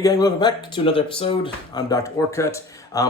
Hey gang, welcome back to another episode. I'm Dr. Orcutt.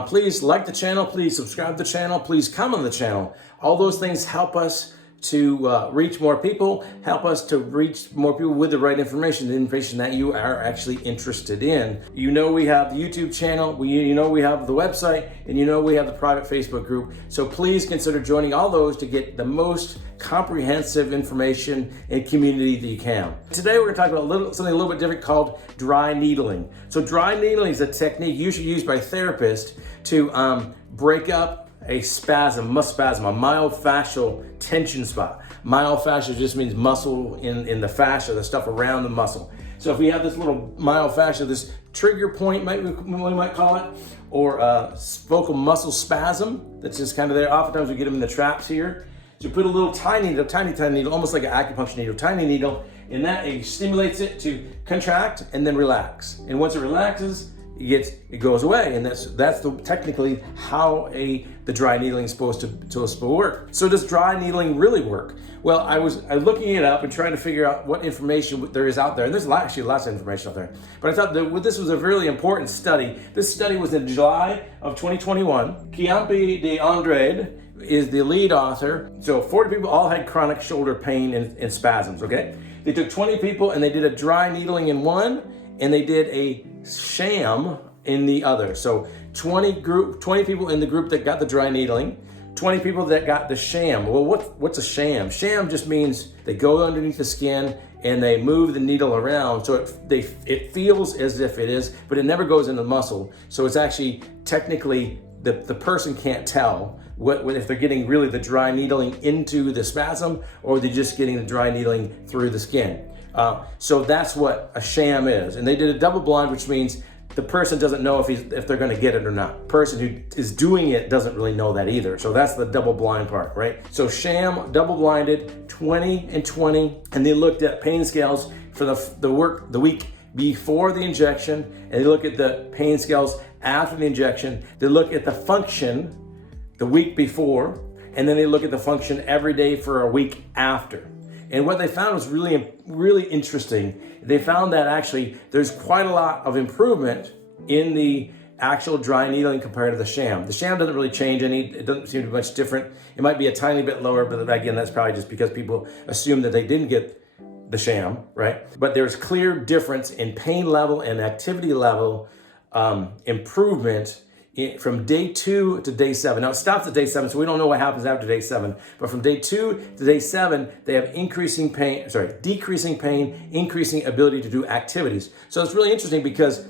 Please like the channel, please subscribe to the channel, please comment on the channel. All those things help us to reach more people, help us to reach more people with the right information, the information that you are actually interested in. You know we have the YouTube channel, you know we have the website, and you know we have the private Facebook group. So please consider joining all those to get the most comprehensive information and community that you can. Today we're going to talk about something a little bit different called dry needling. So dry needling is a technique usually used by therapists to break up a spasm, a myofascial tension spot. Myofascia just means muscle in the fascia, the stuff around the muscle. So if we have this little myofascia, this trigger point, we might call it, or focal muscle spasm that's just kind of there. Oftentimes we get them in the traps here. So you put a little tiny needle, almost like an acupuncture needle, tiny needle, and that it stimulates it to contract and then relax. And once it relaxes, it goes away, and that's technically how the dry needling is supposed to work. So does dry needling really work? Well, I was looking it up and trying to figure out what information there is out there, and there's actually lots of information out there. But I thought that this was a really important study. This study was in July of 2021. Chiampi de Andrade is the lead author. So 40 people all had chronic shoulder pain and spasms, okay? They took 20 people and they did a dry needling in one, and they did a sham in the other. So 20 people in the group that got the dry needling, 20 people that got the sham. Well, what's a sham? Sham just means they go underneath the skin and they move the needle around, so it feels as if it is, but it never goes into the muscle. So it's actually technically the person can't tell if they're getting really the dry needling into the spasm or they're just getting the dry needling through the skin. So that's what a sham is. And they did a double blind, which means the person doesn't know if they're going to get it or not. The person who is doing it doesn't really know that either. So that's the double blind part, right? So sham, double blinded, 20 and 20, and they looked at pain scales for the week before the injection, and they look at the pain scales after the injection. They look at the function the week before, and then they look at the function every day for a week after. And what they found was really, really interesting. They found that actually there's quite a lot of improvement in the actual dry needling compared to the sham. The sham doesn't really change any, it doesn't seem to be much different. It might be a tiny bit lower, but again, that's probably just because people assume that they didn't get the sham, right? But there's clear difference in pain level and activity level improvement from day 2 to day 7. Now it stops at day 7, so we don't know what happens after day 7. But from day 2 to day 7, they have decreasing pain, increasing ability to do activities. So it's really interesting because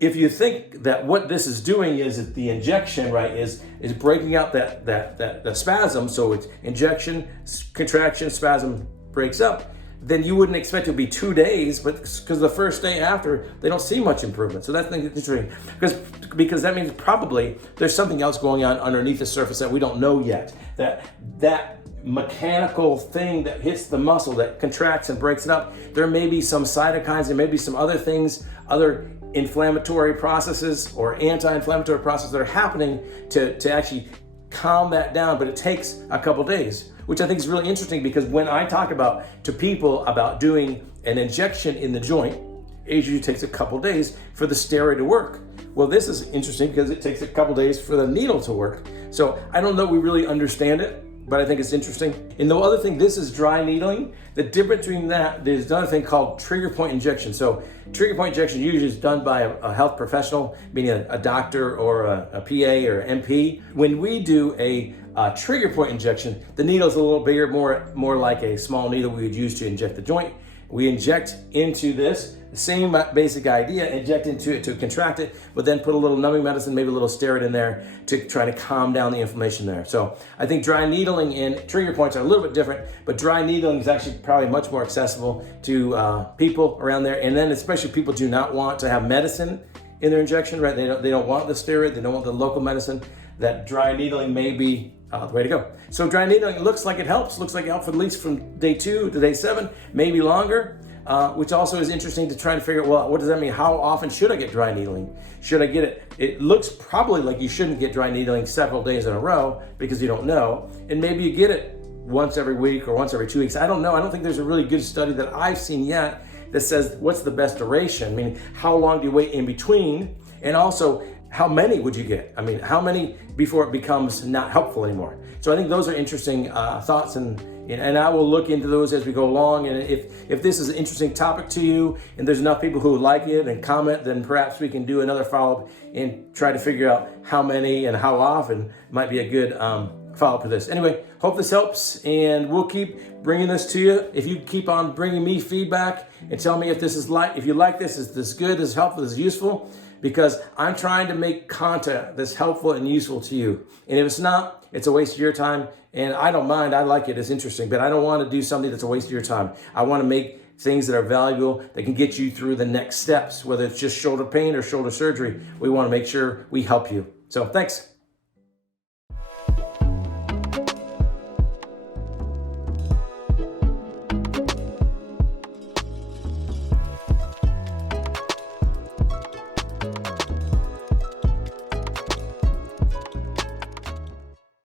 if you think that what this is doing is the injection, right, is breaking up that spasm. So it's injection, contraction, spasm breaks up. Then you wouldn't expect it to be 2 days, but because the first day after, they don't see much improvement. So that's interesting, because that means probably there's something else going on underneath the surface that we don't know yet. That mechanical thing that hits the muscle, that contracts and breaks it up, there may be some cytokines, there may be some other things, other inflammatory processes or anti-inflammatory processes that are happening to actually calm that down, but it takes a couple days, which I think is really interesting, because when I talk to people about doing an injection in the joint, it usually takes a couple days for the steroid to work. Well, this is interesting because it takes a couple days for the needle to work. So I don't know if we really understand it, but I think it's interesting. And the other thing, this is dry needling. The difference between that, there's another thing called trigger point injection. So trigger point injection usually is done by a health professional, meaning a doctor or a PA or MP. When we do a trigger point injection, the needle is a little bigger, more like a small needle we would use to inject the joint. We inject into this, the same basic idea, inject into it to contract it, but then put a little numbing medicine, maybe a little steroid in there to try to calm down the inflammation there. So I think dry needling and trigger points are a little bit different, but dry needling is actually probably much more accessible to people around there. And then especially people do not want to have medicine in their injection, right? They don't want the steroid, they don't want the local medicine. That dry needling may be the way to go. So dry needling looks like it helps at least from day 2 to day 7, maybe longer, which also is interesting to try to figure out, well, what does that mean? How often should I get dry needling? Should I get it? It looks probably like you shouldn't get dry needling several days in a row because you don't know, and maybe you get it once every week or once every 2 weeks. I don't know. I don't think there's a really good study that I've seen yet that says what's the best duration, meaning how long do you wait in between, and also how many would you get? I mean, how many before it becomes not helpful anymore? So I think those are interesting thoughts, and I will look into those as we go along. And if this is an interesting topic to you, and there's enough people who like it and comment, then perhaps we can do another follow-up and try to figure out how many and how often might be a good follow-up for this. Anyway, hope this helps, and we'll keep bringing this to you. If you keep on bringing me feedback and tell me if you like this, is this good, is helpful, is useful, because I'm trying to make content that's helpful and useful to you. And if it's not, it's a waste of your time. And I don't mind, I like it, it's interesting, but I don't want to do something that's a waste of your time. I want to make things that are valuable, that can get you through the next steps, whether it's just shoulder pain or shoulder surgery. We want to make sure we help you. So thanks.